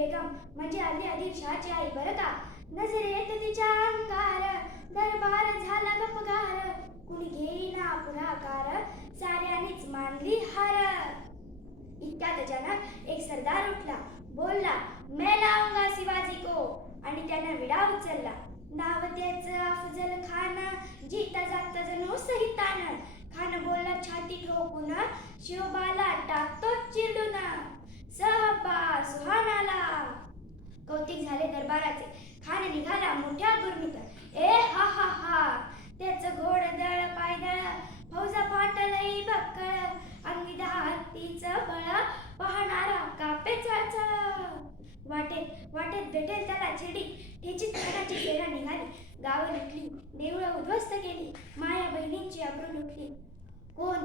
बेगम म्हणजे अली आदिलशाहची आई बरं का. नजरेत तिच्या अंगार दरबार झाला गपगार, कुणी घेईना पुढाकार, साऱ्यानेच मानली हार. इतक्यात अचानक एक सरदार उठला, बोलला, मैं लाऊंगा शिवाजी को, आणि त्यानं विडा उचलला. नाव त्याचं अफजल खान, जीता जागता जणू सहितान. खान बोलला छाती ठोकून, शिवबाला टाकतो चिरडून. सहबा सुहानाला. कौतिक झाले दरबाराचे. खान निघाला मोठ्या गुरमीत. ए हा हा हा, त्याचं घोडदळ पायदळ, फौजा पाटलई बक्कळ, अंगी हत्तीचं बळ, पाहणारा कापे चळचळ. वाटेत भेटेल त्याला चिडी, ठेचीत खानाची सेना निघाली. गावं लुटली, देवळं उद्ध्वस्त केली, माया बहिणींची अब्रू लुटली. कोण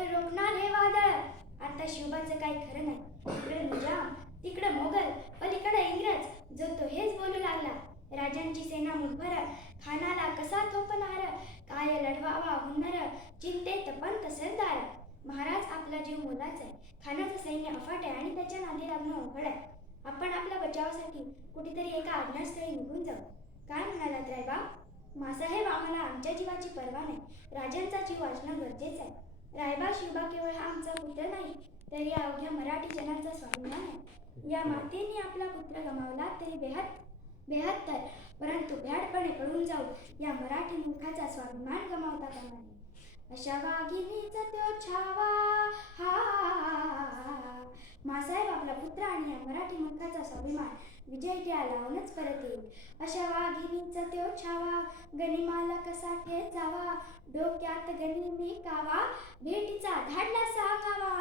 रोखणार हे वादळ? आता शिवबाचं काही खरं नाही. इकडे निजाम, तिकडे मोगल, पलीकडे इंग्रज, जो तो हेच बोलू लागला. राजांची सेना मुठभर, खानाला कसा थोपणार, काय लढवावा हुन्नर, चिंतेत पंत सरदार. महाराज आपला जीव मोलाचा आहे, खानाचं सैन्य अफाट आहे आणि त्याच्या नादी लागणं अवघड आहे. आपण आपल्या बचावासाठी कुठेतरी एका आज्ञास्थळी निघून जाऊ. काय म्हणालात रायबा? मासाहेब, आम्हाला आमच्या जीवाची पर्वा नाही, राजांचा जीव वाचणं गरजेचं आहे. रायबा, शिवबा केवळ हा आमचा पुत्र नाही, तर या अवघ्या मराठी जनाचा स्वाभिमान आहे. या मातेने आपला पुत्र गमावला तरी बेहत्तर, परंतु भ्याडपणे पळून जाऊन या मराठी मुखाचा स्वाभिमान गमावता कामा नये. अशा वाघिणीचा तो छावा, हा मासाहेब आपला पुत्र आणि या मराठी मुखाचा स्वाभिमान विजय त्या लावूनच परत येईल. अशा वाघिणीचा तो छावा, गनिमाला कसा ठेचावा, डोक्यात गनिमी कावा, भेटीचा धाडला सांगावा.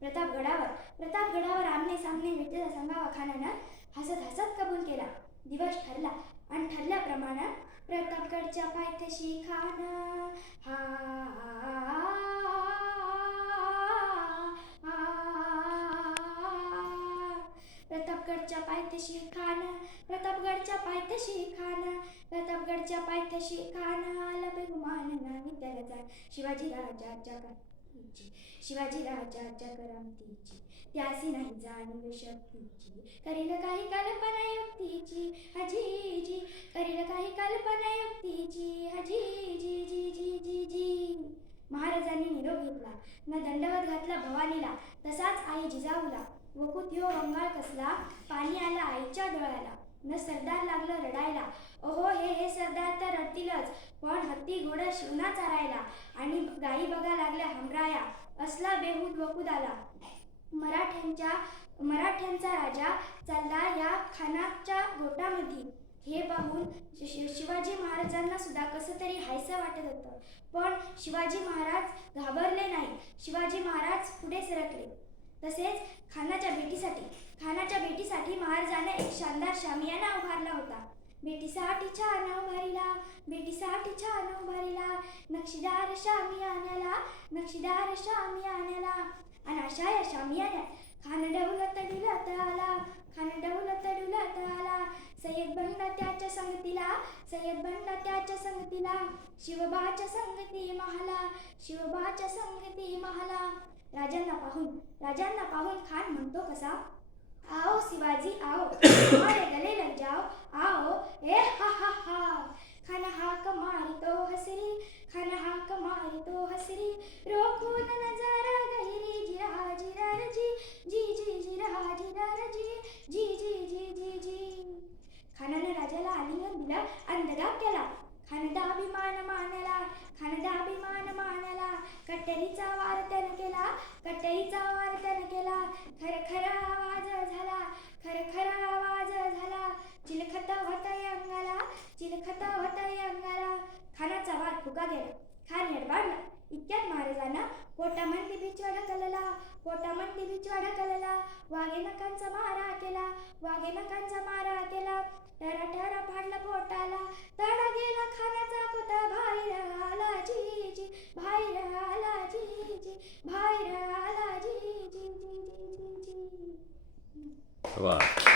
प्रतापगडावर आमने सामने भेटीचा सांगावा खानानं हसत हसत कबूल केला. दिवस ठरला आणि ठरल्याप्रमाणे प्रतापगडच्या पायथ्याशी खान, प्रतापगडच्या पायथ्याशी खान, आला बेगुमान नाही त्याला जाण. शिवाजी राजाच्या करामतीची, त्यासी नाही जाणीव शक्तीची, करील काही कल्पना युक्तीची, हजीजी, करील काही कल्पना युक्तीची, हजीजी जी जी जी जी. महाराजांनी निरोप घेतला, न दंडवत घातला भवानीला, तसाच आई जिजाऊला. वकूत ह्यो अंगाळ कसला, पाणी आलं आईच्या डोळ्याला. न सरदार लागलं रडायला, अहो हे सरदार तर रडतीलच, पण हत्ती घोडं शिवना चारायला, आणि गाई बघा लागल्या हमराया. असला बेहूद वकूद आला. मराठ्यांचा राजा चालला या खानाच्या गोटामध्ये. हे पाहून शिवाजी महाराजांना सुद्धा कसं तरी हायसं वाटत होतं, पण शिवाजी महाराज घाबरले नाही. शिवाजी महाराज पुढे सरकले. तसेच खानाच्या भेटीसाठी महाराजाने एक शानदार शामियाना उभारला होता. भेटीसाठी छान उभारीला, नक्षीदार शामियान्याला, आणि अशा या शामियान्यात खान डौलत डुलत आला. सय्यद बंड त्याच्या संगतीला, शिवबाच्या संगती महाला. राजांना पाहून खान म्हणतो कसा, आओ शिवाजी आओ, हमारे गले लग जाओ, आओ ए हा हा हा. खान हाक मारितो हसरी, रोखून नजारा गहिरी, जिरा जी जी जी जिरा जी जी जी जी जी. खानाने राजाला आलिंगन दिलं आणि दगाब केला. खानदा अभिमान मानला, कट्यारीचा वार त्यानं केला. खरखरा आवाज झाला, चिलखत होतंय अंगाला. खानाचा वार फुका गेला. खान एडबाडला. इतक्यात महाराजांना पोटामंदी बिचवा ढकलला. वाघेनकांचा मारा केला. टरा फाडला पोटाला, तडा गेला खानाचा पुत, बाहेर आला जी जी जी. वाह.